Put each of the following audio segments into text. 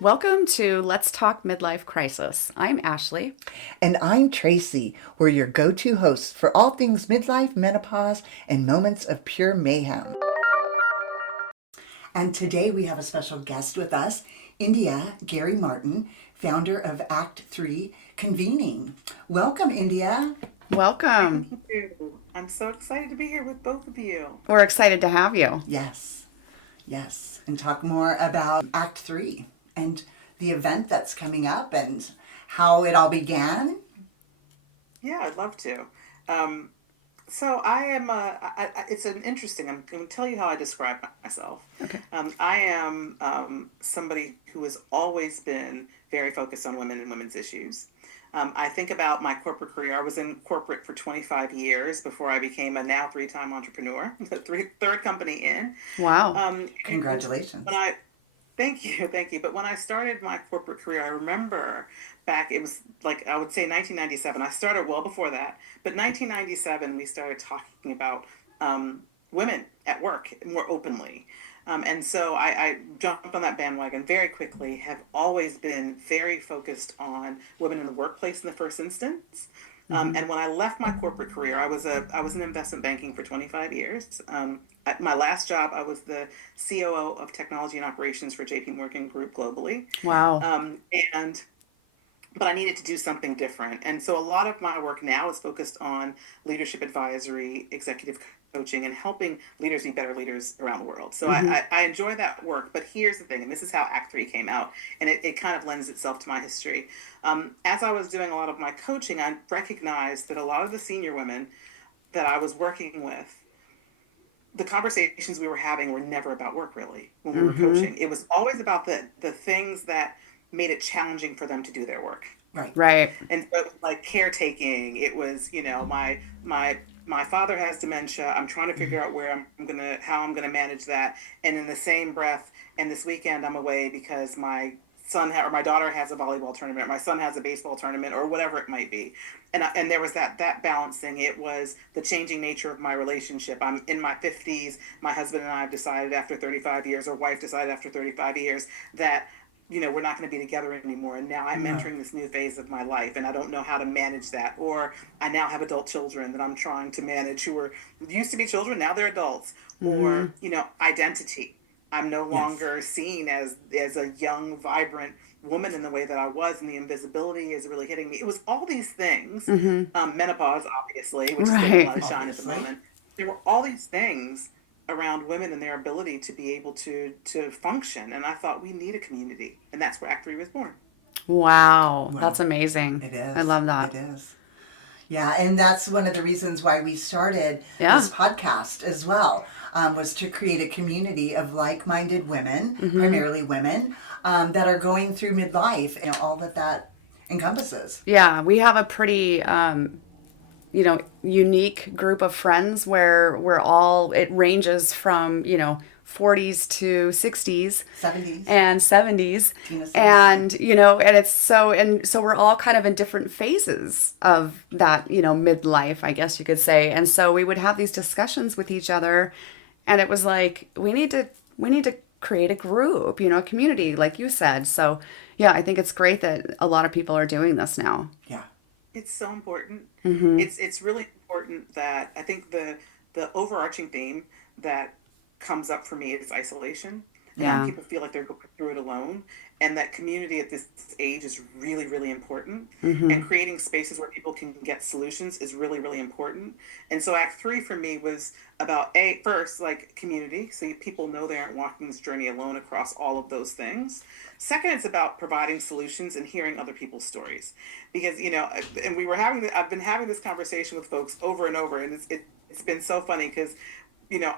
Welcome to Let's Talk Midlife Crisis. I'm Ashley. And I'm Tracy. We're your go to hosts for all things midlife, menopause, and moments of pure mayhem. And today we have a special guest with us, India Gary Martin, founder of Act Three Convening. Welcome, India. Welcome. Thank you. I'm so excited to be here with both of you. We're excited to have you. Yes, yes. And talk more about Act Three and the event that's coming up and how it all began. Yeah, I'd love to. Um, so I am. It's an interesting. I'm going to tell you how I describe myself. Okay. I am somebody who has always been very focused on women and women's issues. I think about my corporate career. I was in corporate for 25 years before I became a now three-time entrepreneur, the third company in. Wow. And Congratulations. when I Thank you, thank you. But when I started my corporate career, I remember back, it was like, I would say 1997. I started well before that, but 1997, we started talking about women at work more openly. And so I jumped on that bandwagon very quickly, have always been very focused on women in the workplace in the first instance. And when I left my corporate career, I was in investment banking for 25 years. At my last job, I was the COO of technology and operations for JPMorgan Group globally. Wow. Um, and but I needed to do something different. And so a lot of my work now is focused on leadership advisory, executive coaching, and helping leaders be better leaders around the world. So I enjoy that work. But here's the thing, and this is how Act Three came out, and it kind of lends itself to my history. As I was doing a lot of my coaching, I recognized that a lot of the senior women that I was working with, the conversations we were having were never about work really when we were coaching. It was always about the things that made it challenging for them to do their work. Right. Right. And so like caretaking, it was, my father has dementia. I'm trying to figure out how I'm gonna manage that. And in the same breath, and this weekend I'm away because or my daughter has a volleyball tournament, or my son has a baseball tournament, or whatever it might be. And there was that balancing. It was the changing nature of my relationship. I'm in my 50s. My husband and I have decided after 35 years, or wife decided after 35 years, that we're not going to be together anymore. And now I'm No. entering this new phase of my life, and I don't know how to manage that. Or I now have adult children that I'm trying to manage who were used to be children, now they're adults. Or, identity. I'm no Yes. longer seen as a young, vibrant woman in the way that I was, and the invisibility is really hitting me. It was all these things, menopause, obviously, which is getting a Right. lot of shine at the Obviously. moment. There were all these things around women and their ability to be able to function, and I thought we need a community, and that's where Act Three was born. Wow. That's Well, amazing. it I is. love that. It is. Yeah, and that's one of the reasons why we started Yeah. this podcast as well, was to create a community of like-minded women, primarily women, that are going through midlife and all that encompasses. Yeah. We have a pretty unique group of friends where it ranges from, 40s to 60s 70s, and 70s. Tina says. And, and so we're all kind of in different phases of that, midlife, I guess you could say. And so we would have these discussions with each other, and it was like, we need to create a group, a community, like you said. So, yeah, I think it's great that a lot of people are doing this now. Yeah. It's so important. It's really important that I think the overarching theme that comes up for me is isolation. Yeah. People feel like they're going through it alone, and that community at this age is really, really important. And creating spaces where people can get solutions is really, really important. And so Act Three for me was about first like community, so people know they aren't walking this journey alone across all of those things. Second, it's about providing solutions and hearing other people's stories, because and I've been having this conversation with folks over and over, and it's been so funny because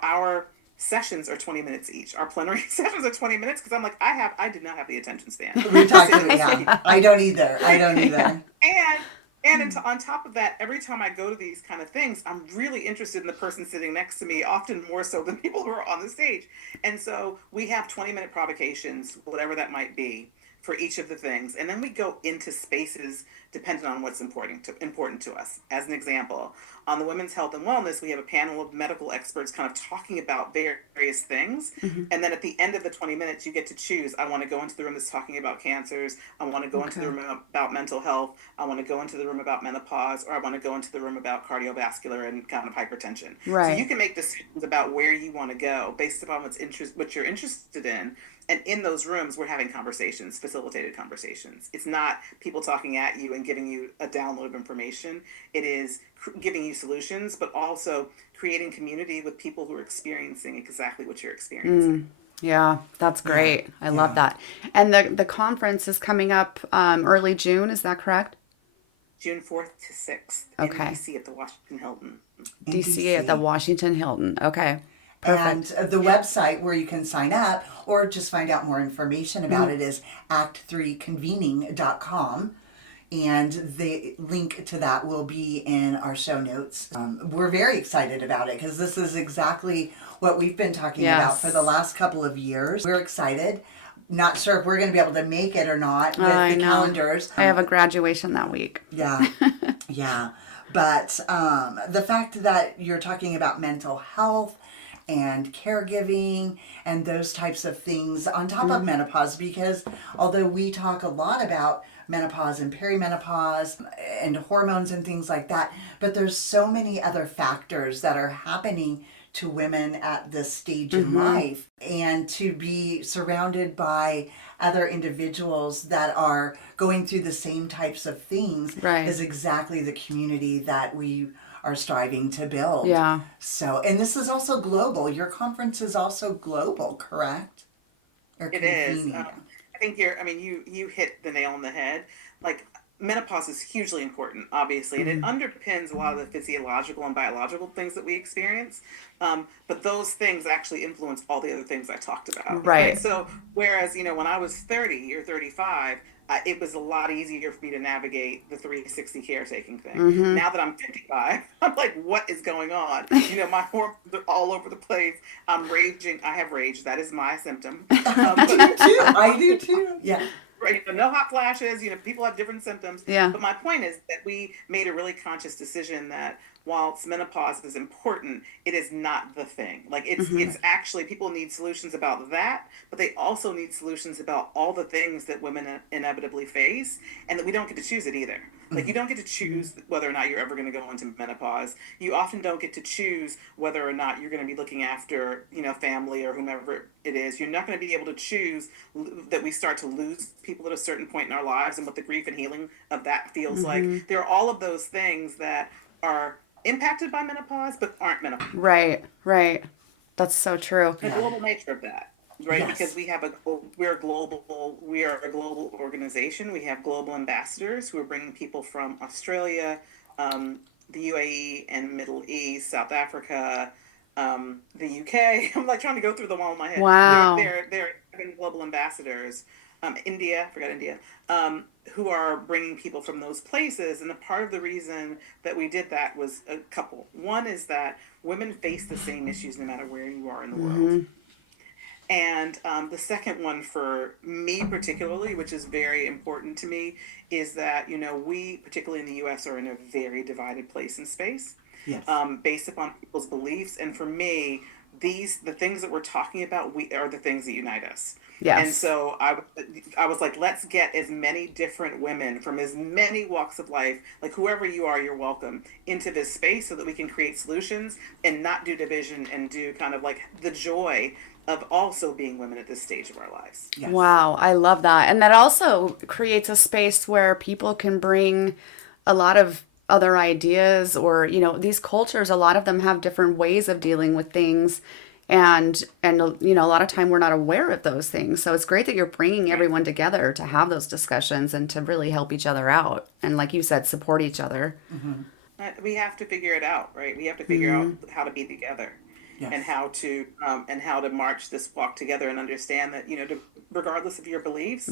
our sessions are 20 minutes each. Our plenary sessions are 20 minutes because I'm like, I do not have the attention span We to talked sit about, and listen to yeah. people. I don't either. I don't Yeah. either. On top of that, every time I go to these kind of things, I'm really interested in the person sitting next to me, often more so than people who are on the stage. And so we have 20-minute provocations, whatever that might be, for each of the things. And then we go into spaces dependent on what's important to us. As an example, on the women's health and wellness, we have a panel of medical experts kind of talking about various things. And then at the end of the 20 minutes, you get to choose. I want to go into the room that's talking about cancers. I want to go into the room about mental health. I want to go into the room about menopause, or I want to go into the room about cardiovascular and kind of hypertension. So you Right. can make decisions about where you want to go based upon what you're interested in. And in those rooms, we're having conversations, facilitated conversations. It's not people talking at you and giving you a download of information. It is giving you solutions, but also creating community with people who are experiencing exactly what you're experiencing. Yeah, that's Yeah. great. I love Yeah. that. And the conference is coming up early June, is that correct? June 4th to 6th in Okay. DC at the Washington Hilton. In DC at the DC. Washington Hilton. Okay. And Perfect. the website where you can sign up or just find out more information about it is act3convening.com. And the link to that will be in our show notes. We're very excited about it because this is exactly what we've been talking about for the Yes. last couple of years. We're excited. Not sure if we're going to be able to make it or not with I the know. calendars. I have a graduation that week. Yeah, yeah. But the fact that you're talking about mental health and caregiving and those types of things on top of menopause, because although we talk a lot about menopause and perimenopause and hormones and things like that, but there's so many other factors that are happening to women at this stage in life, and to be surrounded by other individuals that are going through the same types of things Right. is exactly the community that we are striving to build. Yeah. So, and this is also global. Your conference is also global, correct? Or It is. convening. I think you hit the nail on the head. Like, menopause is hugely important, obviously, and it underpins a lot of the physiological and biological things that we experience. But those things actually influence all the other things I talked about, right? Right. So, whereas, when I was 30 or 35, it was a lot easier for me to navigate the 360 caretaking thing. Now that I'm 55, I'm like, what is going on? My hormones are all over the place. I'm raging. I have rage. That is my symptom. I do too. I do too. Yeah. Right, no hot flashes. People have different symptoms. Yeah. But my point is that we made a really conscious decision that whilst menopause is important, it is not the thing. Like, it's actually, people need solutions about that, but they also need solutions about all the things that women inevitably face, and that we don't get to choose it either. Like, you don't get to choose whether or not you're ever going to go into menopause. You often don't get to choose whether or not you're going to be looking after, family or whomever it is. You're not going to be able to choose that we start to lose people at a certain point in our lives and what the grief and healing of that feels like. There are all of those things that are impacted by menopause but aren't menopause. Right. Right. That's so true. The global nature of that, right? Yes. Because we are a global organization. We have global ambassadors who are bringing people from Australia, the UAE and Middle East, South Africa, the UK. I'm like trying to go through them all in my head. Wow. They're global ambassadors. India, forgot India, who are bringing people from those places. And a part of the reason that we did that was a couple. One is that women face the same issues no matter where you are in the world. And the second one for me particularly, which is very important to me, is that, we, particularly in the US, are in a very divided place and space. Yes. Based upon people's beliefs. And for me, the things that we're talking about, are the things that unite us. Yes. And so I was like, let's get as many different women from as many walks of life, like whoever you are, you're welcome, into this space so that we can create solutions and not do division and do kind of like the joy of also being women at this stage of our lives. Yes. Wow, I love that. And that also creates a space where people can bring a lot of other ideas or, these cultures, a lot of them have different ways of dealing with things. And a lot of time we're not aware of those things. So it's great that you're bringing everyone together to have those discussions and to really help each other out. And like you said, support each other. We have to figure it out, right? We have to figure out how to be together. Yes. And how to march this walk together and understand that regardless of your beliefs,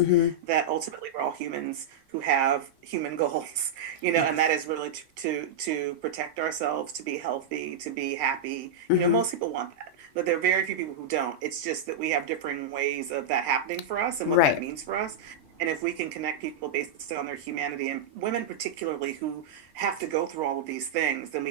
that ultimately we're all humans who have human goals, and that is really to protect ourselves, to be healthy, to be happy. Most people want that, but there are very few people who don't. It's just that we have differing ways of that happening for us and what Right. that means for us. And if we can connect people based on their humanity, and women particularly who have to go through all of these things, then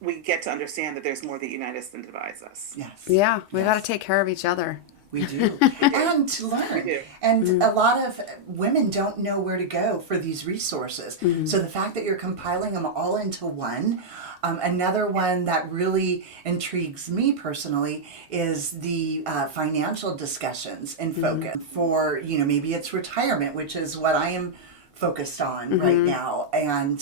we get to understand that there's more that unites us than divides us. Yes. Yeah, we got to Yes. take care of each other. We do. And to learn. do. And a lot of women don't know where to go for these resources. So the fact that you're compiling them all into one, another one that really intrigues me personally is the financial discussions and focus for, maybe it's retirement, which is what I am focused on right now, and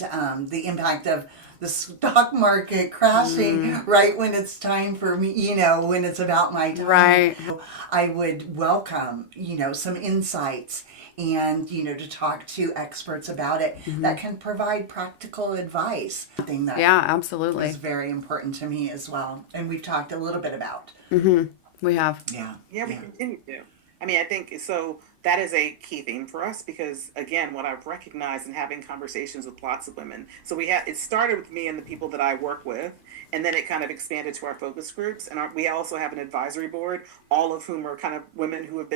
the impact of the stock market crashing right when it's time for me, when it's about my time. Right. I would welcome, some insights and, to talk to experts about it that can provide practical advice. Something that Yeah, absolutely. is very important to me as well. And we've talked a little bit about. We have. Yeah. Yeah, we continue to. I mean, I think so. That is a key theme for us because, again, what I've recognized in having conversations with lots of women. So it started with me and the people that I work with, and then it kind of expanded to our focus groups. And we also have an advisory board, all of whom are kind of women who have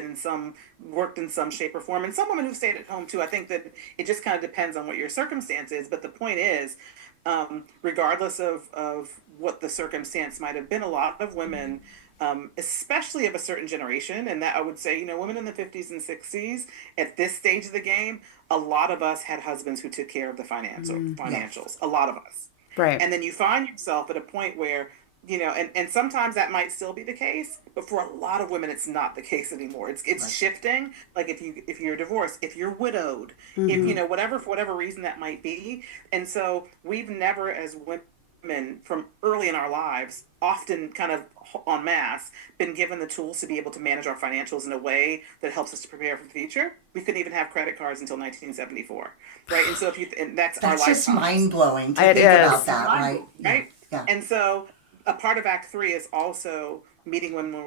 worked in some shape or form, and some women who've stayed at home too. I think that it just kind of depends on what your circumstance is. But the point is, regardless of what the circumstance might have been, a lot of women, especially of a certain generation, and that I would say, women in the 50s and 60s, at this stage of the game, a lot of us had husbands who took care of the financials, Yes. a lot of us. Right. And then you find yourself at a point where, and sometimes that might still be the case, but for a lot of women, it's not the case anymore. It's Right. shifting. Like if you're divorced, if you're widowed, if, whatever, for whatever reason that might be. And so we've never, as women from early in our lives, often kind of en masse, been given the tools to be able to manage our financials in a way that helps us to prepare for the future. We couldn't even have credit cards until 1974, right? And so and that's our That's just lifetime. mind blowing to It think is. about that, right? Right? Yeah. And so a part of Act 3 is also meeting women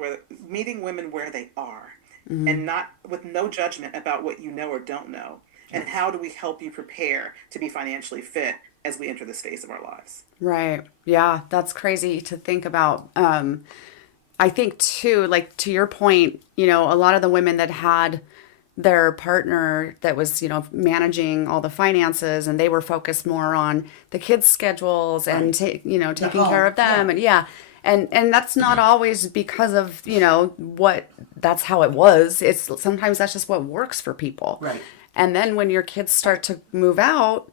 where they are, and not with no judgment about what you know or don't know. And how do we help you prepare to be financially fit as we enter this phase of our lives? Right. Yeah, that's crazy to think about. I think too, like to your point, a lot of the women that had their partner that was, managing all the finances, and they were focused more on the kids' schedules and taking care of them, and that's not always because of that's how it was. It's sometimes that's just what works for people. Right. And then when your kids start to move out,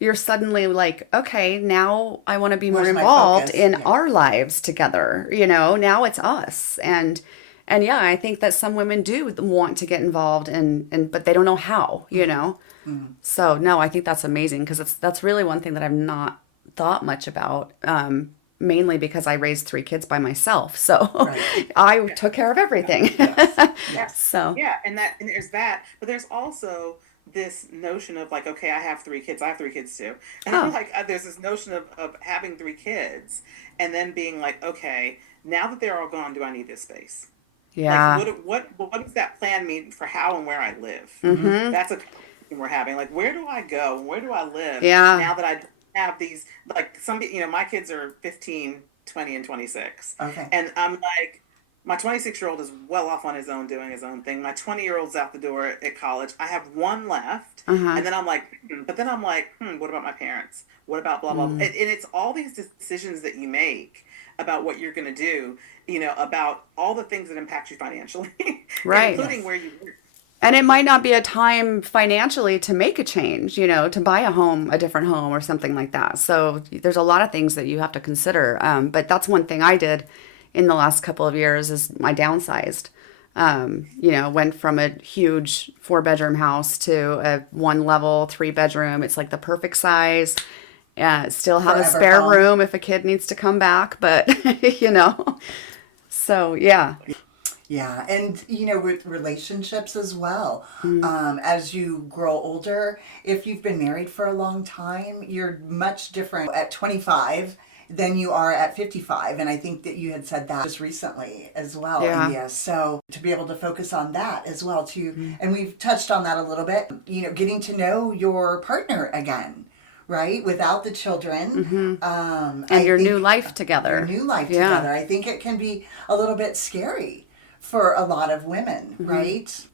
you're suddenly like, okay, now I want to be more Where's my involved focus? in Yeah. our lives together. Now it's us. And yeah, I think that some women do want to get involved but they don't know how, So no, I think that's amazing because that's really one thing that I've not thought much about. Mainly because I raised 3 kids by myself. So Right. I took care of everything. Yes. So Yeah, and there's that, but there's also this notion of like, okay, I have 3 kids. I have 3 kids too, and I'm like, there's this notion of having 3 kids, and then being like, okay, now that they're all gone, do I need this space? yeah. Like, what does that plan mean for how and where I live? That's a conversation we're having. Like, where do I go? Where do I live? Yeah. Now that I have these, like, my kids are 15, 20, and 26. Okay. And I'm like, my 26-year-old is well off on his own, doing his own thing. My 20-year-old's out the door at college. I have one left. And then I'm like, what about my parents? What about blah, blah, blah? And it's all these decisions that you make about what you're going to do, about all the things that impact you financially, Right. including where you work. And it might not be a time financially to make a change, to buy a different home or something like that. So there's a lot of things that you have to consider. But that's one thing I did in the last couple of years is I downsized. Went from a huge 4-bedroom house to a 1-level 3-bedroom. It's like the perfect size. Still have a Forever spare home. room if a kid needs to come back, but So yeah. Yeah, and with relationships as well. As you grow older, if you've been married for a long time, you're much different at 25 than you are at 55. And I think that you had said that just recently as well, Yeah. India. So to be able to focus on that as well too. And we've touched on that a little bit, getting to know your partner again. Right? Without the children. And your new life together. Your new life Yeah. together. I think it can be a little bit scary for a lot of women, right?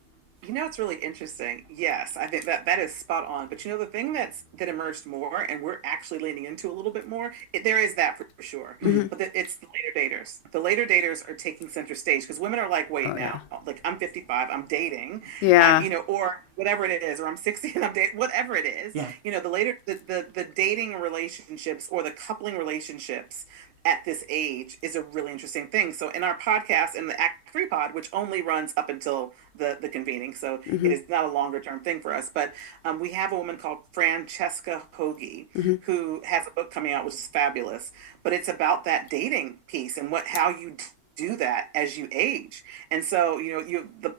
It's really interesting. Yes, I think that is spot on. But the thing that emerged more, and we're actually leaning into a little bit more, there is that for sure. But it's the later daters. The later daters are taking center stage because women are like, wait Oh yeah. now, like I'm 55, I'm dating, Yeah. or whatever it is, or I'm 60 and I'm dating, whatever it is. Yeah. The dating relationships or the coupling relationships at this age is a really interesting thing. So in our podcast, in the Act 3 pod, which only runs up until the convening, so it is not a longer term thing for us, but we have a woman called Francesca Hoagie who has a book coming out, which is fabulous, but it's about that dating piece and how you do that as you age. And so,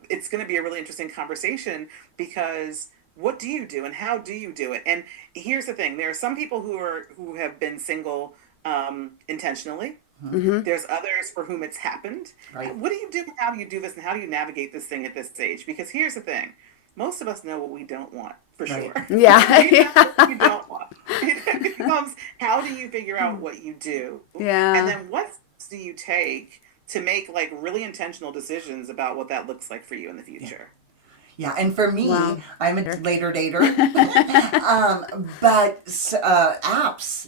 it's going to be a really interesting conversation because what do you do and how do you do it? And here's the thing: there are some people who have been single intentionally. There's others for whom it's happened. Right. What do you do? How do you do this? And how do you navigate this thing at this stage? Because here's the thing: most of us know what we don't want for Right. sure. Yeah. We know what you don't want. It becomes, how do you figure out what you do? Yeah. And then what do you take to make like really intentional decisions about what that looks like for you in the future? Yeah, and for me, Wow. I'm a later dater. But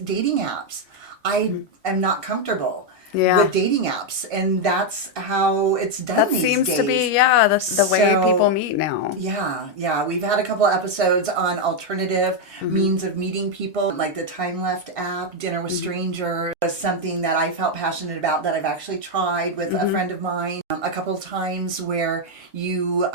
dating apps, I am not comfortable Yeah. with dating apps, and that's how it's done That these seems days. to be, the way So, people meet now. Yeah. We've had a couple episodes on alternative means of meeting people, like the Time Left app, Dinner with Strangers was something that I felt passionate about that I've actually tried with a friend of mine a couple times, where you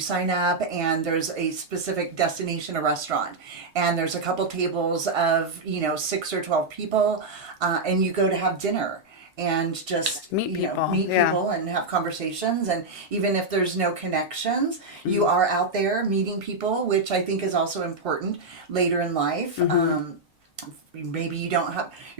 sign up and there's a specific destination, a restaurant, and there's a couple tables of 6 or 12 people, and you go to have dinner and just Meet people, meet yeah. people and have conversations. And even if there's no connections, you are out there meeting people, which I think is also important later in life. Maybe you're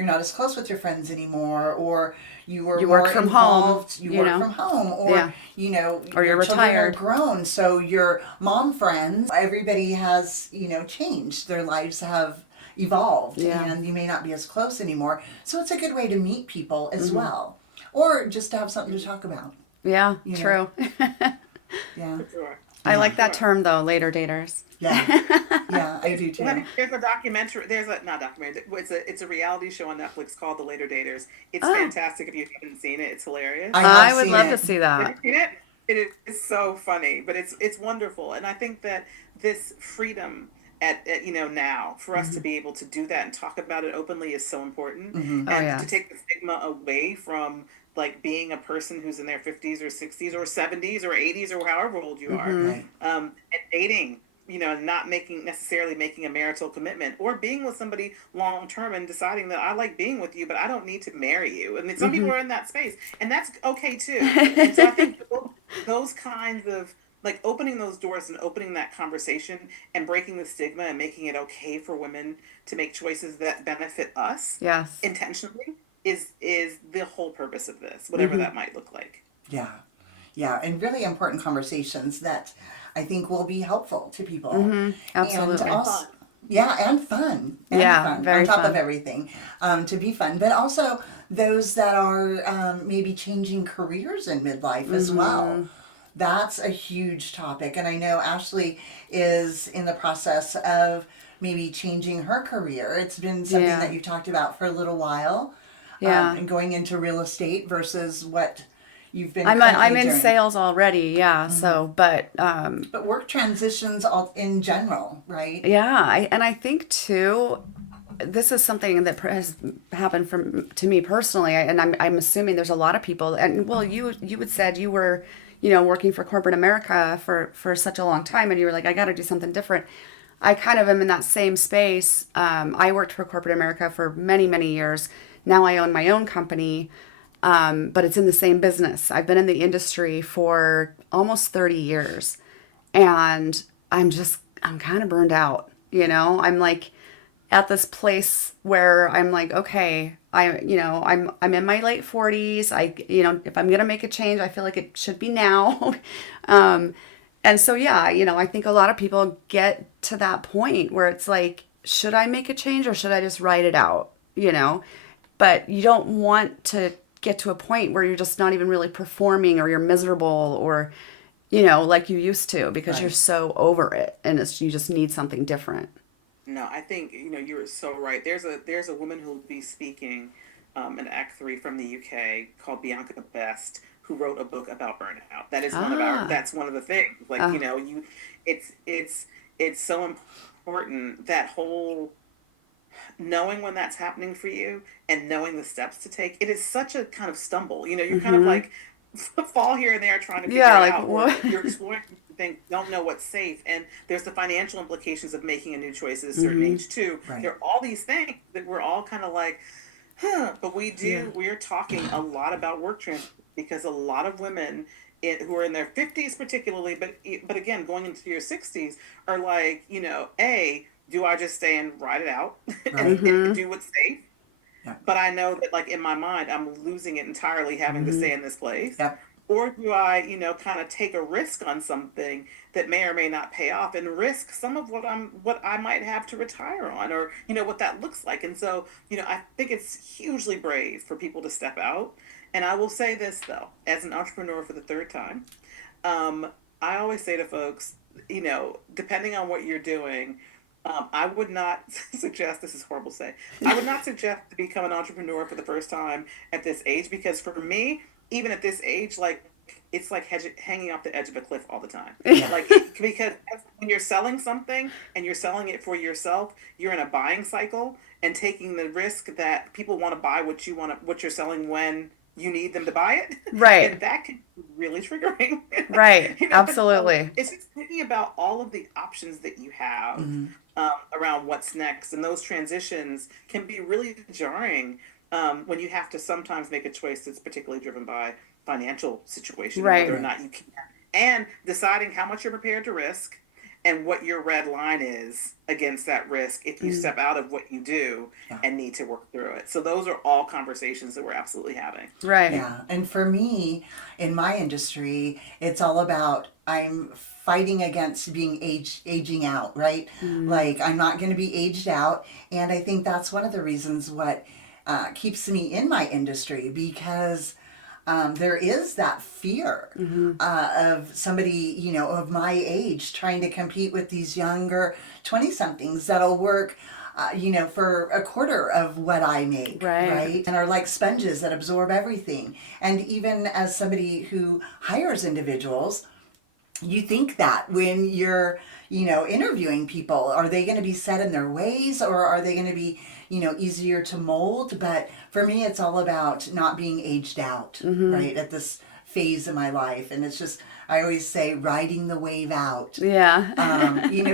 not as close with your friends anymore, or you are You more work from home, involved. You work from home, or Or you're your children are retired. grown, so your mom friends, everybody has changed. Their lives have evolved, Yeah. and you may not be as close anymore. So it's a good way to meet people as well, or just to have something to talk about. Yeah, You know. true. Yeah, Sure. I like that term though, later daters. yeah, yeah. I do too. There's a documentary. Not documentary. It's a reality show on Netflix called The Later Daters. It's Oh. fantastic. If you haven't seen it, it's hilarious. I would seen love it. to see Have that. you seen it? It is so funny, but it's wonderful. And I think that this freedom at now for us to be able to do that and talk about it openly is so important, and Oh, yeah. to take the stigma away from like being a person who's in their 50s or 60s or 70s or 80s or however old you are, Right. and dating, not necessarily making a marital commitment, or being with somebody long term and deciding that I like being with you, but I don't need to marry you. And then some people are in that space, and that's okay too. And so I think those kinds of like opening those doors and opening that conversation and breaking the stigma and making it okay for women to make choices that benefit us Yes. intentionally is the whole purpose of this, whatever that might look like. Yeah, and really important conversations that I think will be helpful to people. Absolutely. And also, and fun. Very on top fun. of everything, to be fun. But also those that are maybe changing careers in midlife as well. That's a huge topic, and I know Ashley is in the process of maybe changing her career. It's been something Yeah. that you talked about for a little while. Yeah. And going into real estate versus what you've been I'm currently in doing. sales already, yeah. So, but But work transitions all in general, right? yeah, and I think too, this is something that has happened to me personally, and I'm assuming there's a lot of people. And well, you had said you were, working for corporate America for such a long time, and you were like, I got to do something different. I kind of am in that same space. I worked for corporate America for many, many years. Now I own my own company, but it's in the same business. I've been in the industry for almost 30 years, and I'm kind of burned out. I'm like at this place where I'm like, okay, I'm in my late 40s. If I'm gonna make a change, I feel like it should be now. And so yeah, I think a lot of people get to that point where it's like, should I make a change or should I just write it out? But you don't want to get to a point where you're just not even really performing, or you're miserable, or like you used to, because you're Right. so over it and you just need something different. No, I think you're so right. There's a woman who will be speaking in Act Three from the UK called Bianca Best, who wrote a book about burnout. That is one of our. Ah, That's one of the things. Like oh, it's it's it's so important, that whole knowing when that's happening for you and knowing the steps to take. It is such a kind of stumble. You're kind of mm-hmm. like fall here and there trying to figure Yeah, it like out, or what? you're exploring things, don't know what's safe. And there's the financial implications of making a new choice at a certain Mm-hmm. age too. Right. There are all these things that we're all kind of like, huh. But Yeah. we're talking a lot about work transition, because a lot of women who are in their 50s particularly, but again going into your 60s, are like, do I just stay and ride it out Right. and Mm-hmm. do what's safe? Yep. But I know that, like, in my mind, I'm losing it entirely having to Mm-hmm. stay in this place. Yep. Or do I, kind of take a risk on something that may or may not pay off, and risk some of what I might have to retire on, or what that looks like. And so, I think it's hugely brave for people to step out. And I will say this though, as an entrepreneur for the third time, um, I always say to folks, depending on what you're doing, I would not suggest, this is horrible to say, I would not suggest to become an entrepreneur for the first time at this age, because for me, even at this age, like, it's like hanging off the edge of a cliff all the time. Yeah. Like, because when you're selling something and you're selling it for yourself, you're in a buying cycle and taking the risk that people want to buy what you're selling when you need them to buy it. And Right. that can be really triggering. Right. And so Absolutely. it's just thinking about all of the options that you have, Mm-hmm. around what's next, and those transitions can be really jarring, when you have to sometimes make a choice that's particularly driven by financial situation, and whether Right. or Right. not you can, and deciding how much you're prepared to risk, and what your red line is against that risk if you Mm. step out of what you do Yeah. and need to work through it. So those are all conversations that we're absolutely having. Right. Yeah. And for me, in my industry, it's all about I'm fighting against being aging out, right? Mm. Like I'm not going to be aged out, and I think that's one of the reasons what keeps me in my industry, because there is that fear Mm-hmm. of somebody, of my age trying to compete with these younger 20 somethings that'll work, for a quarter of what I make, Right. right? And are like sponges that absorb everything. And even as somebody who hires individuals, you think that when you're interviewing people, are they going to be set in their ways, or are they going to be easier to mold? But for me, it's all about not being aged out, Mm-hmm. right, at this phase of my life. And it's just, I always say, riding the wave out, Yeah.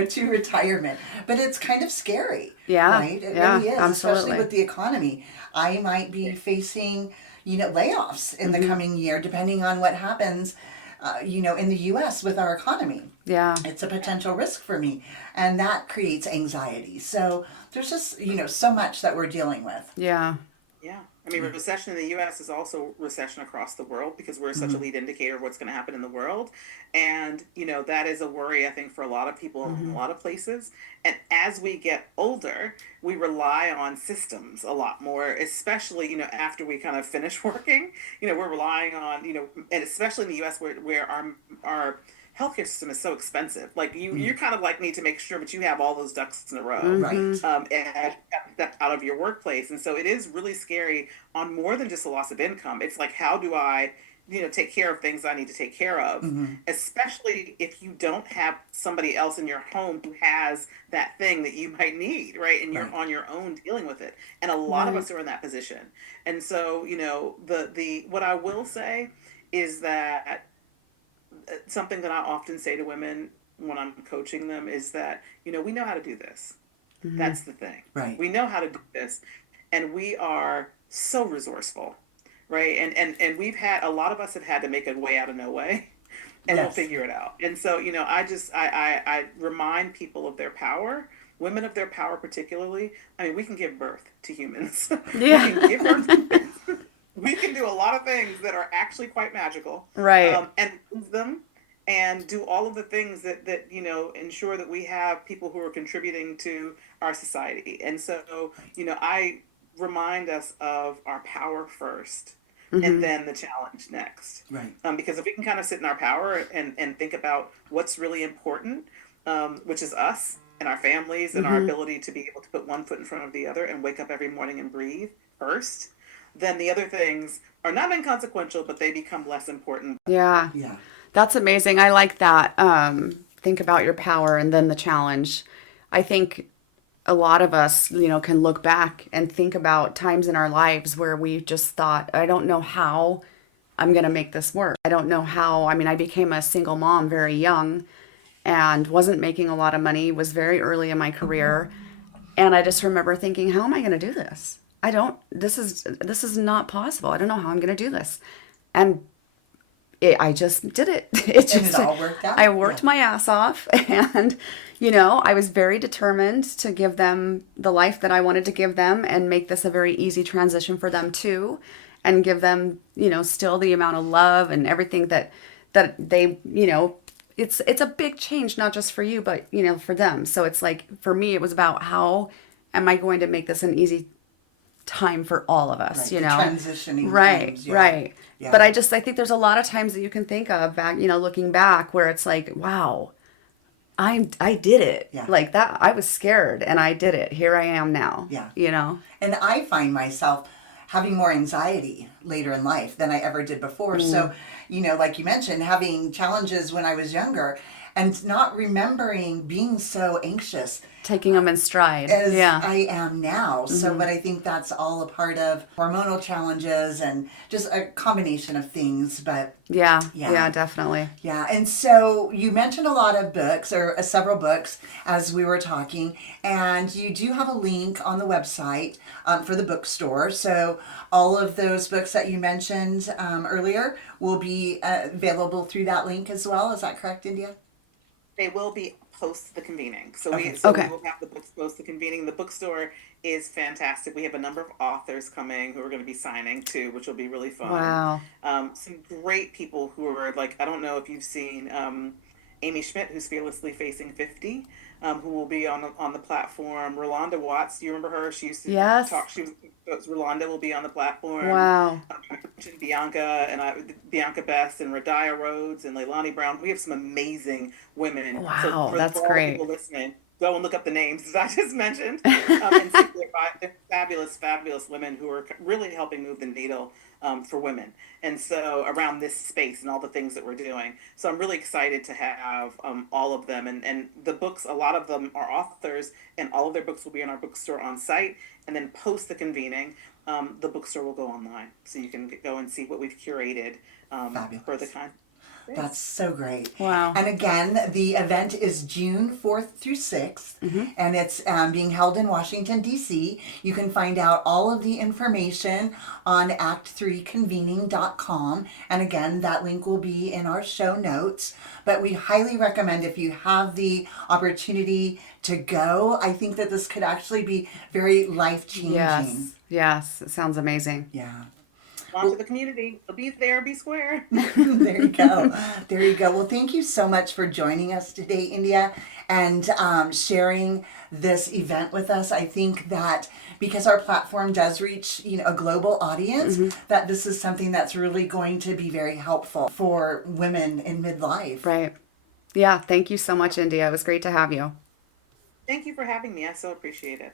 to retirement. But it's kind of scary, Yeah. right? It Yeah. really is, especially Absolutely. with the economy. I might be facing layoffs in the Mm-hmm. coming year, depending on what happens, in the US with our economy. Yeah. It's a potential risk for me, and that creates anxiety. So there's just, so much that we're dealing with. Yeah. Yeah. I mean, recession in the US is also recession across the world, because we're such a Mm-hmm. lead indicator of what's going to happen in the world. And, that is a worry, I think, for a lot of people in Mm-hmm. a lot of places. And as we get older, we rely on systems a lot more, especially, after we kind of finish working. We're relying on, and especially in the US, where our healthcare system is so expensive. Like, you kind of like need to make sure that you have all those ducks in a row, Mm-hmm. Right. and step out of your workplace. And so it is really scary on more than just the loss of income. It's like, how do I, take care of things I need to take care of, Mm-hmm. especially if you don't have somebody else in your home who has that thing that you might need, right? And you're Right. on your own dealing with it. And a lot of Right. us are in that position. And so, the what I will say is that, something that I often say to women when I'm coaching them is that, we know how to do this. Mm-hmm. That's the thing. Right. We know how to do this, and we are so resourceful, right? And we've had, a lot of us have had to make a way out of no way, and we'll Yes. figure it out. And so, I remind people of their power, women of their power particularly. I mean, we can give birth to humans. We Yeah. can give birth to humans. We can do a lot of things that are actually quite magical, Right. and lose them, and do all of the things that ensure that we have people who are contributing to our society. And so, I remind us of our power first, and then the challenge next. Right. Because if we can kind of sit in our power and think about what's really important, which is us and our families and our ability to be able to put one foot in front of the other and wake up every morning and breathe first, then the other things are not inconsequential, but they become less important. Yeah. Yeah. That's amazing. I like that. Think about your power and then the challenge. I think a lot of us, can look back and think about times in our lives where we just thought, I don't know how I'm going to make this work. I don't know how. I mean, I became a single mom very young and wasn't making a lot of money, was very early in my career. And I just remember thinking, how am I going to do this? This is not possible. I don't know how I'm going to do this. And I just did it. And it all worked out? I worked my ass off, and I was very determined to give them the life that I wanted to give them and make this a very easy transition for them too, and give them, still the amount of love and everything that they, it's a big change, not just for you, but, for them. So it's like, for me, it was about how am I going to make this an easy time for all of us, Right. The transitioning right times, yeah. Right. Yeah. But I think there's a lot of times that you can think of back, looking back, where it's like, wow, I did it. Yeah. Like that, I was scared and I did it. Here I am now. Yeah. And I find myself having more anxiety later in life than I ever did before. So, like you mentioned, having challenges when I was younger and not remembering being so anxious taking them in stride. as Yeah. I am now. So, but I think that's all a part of hormonal challenges and just a combination of things. But Yeah. Yeah. Yeah, definitely. yeah, and so you mentioned a lot of books, or several books, as we were talking, and you do have a link on the website for the bookstore. So all of those books that you mentioned earlier will be available through that link as well. Is that correct, India? They will be post the convening. So Okay. we Okay. will have the books post the convening. The bookstore is fantastic. We have a number of authors coming who are going to be signing too, which will be really fun. Wow. Some great people who are like, I don't know if you've seen Amy Schmidt, who's Fearlessly Facing 50, who will be on the platform. Rolanda Watts, do you remember her? She used to Yes. talk. Rolanda will be on the platform. Wow. I mentioned Bianca Bianca Best and Radia Rhodes and Leilani Brown. We have some amazing women. Wow, for that's all great. people listening, go and look up the names as I just mentioned, and see they're fabulous, fabulous women who are really helping move the needle for women. And so around this space and all the things that we're doing. So I'm really excited to have all of them. And the books, a lot of them are authors, and all of their books will be in our bookstore on site. And then post the convening, the bookstore will go online. So you can go and see what we've curated for the kind. That's so great. Wow. And again, the event is June 4th through 6th, and it's being held in Washington, D.C. You can find out all of the information on act3convening.com. And again, that link will be in our show notes. But we highly recommend, if you have the opportunity to go, I think that this could actually be very life-changing. Yes. Yes. It sounds amazing. Yeah. On to the community. Be there, be square. There you go. There you go. Well, thank you so much for joining us today, India, and sharing this event with us. I think that because our platform does reach, a global audience, that this is something that's really going to be very helpful for women in midlife. Right. Yeah. Thank you so much, India. It was great to have you. Thank you for having me. I so appreciate it.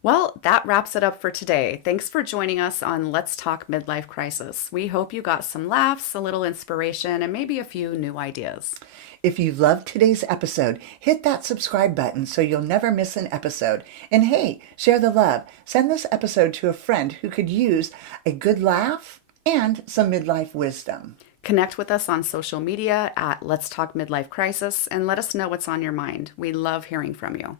Well, that wraps it up for today. Thanks for joining us on Let's Talk Midlife Crisis. We hope you got some laughs, a little inspiration, and maybe a few new ideas. If you loved today's episode, hit that subscribe button so you'll never miss an episode. And hey, share the love. Send this episode to a friend who could use a good laugh and some midlife wisdom. Connect with us on social media at Let's Talk Midlife Crisis and let us know what's on your mind. We love hearing from you.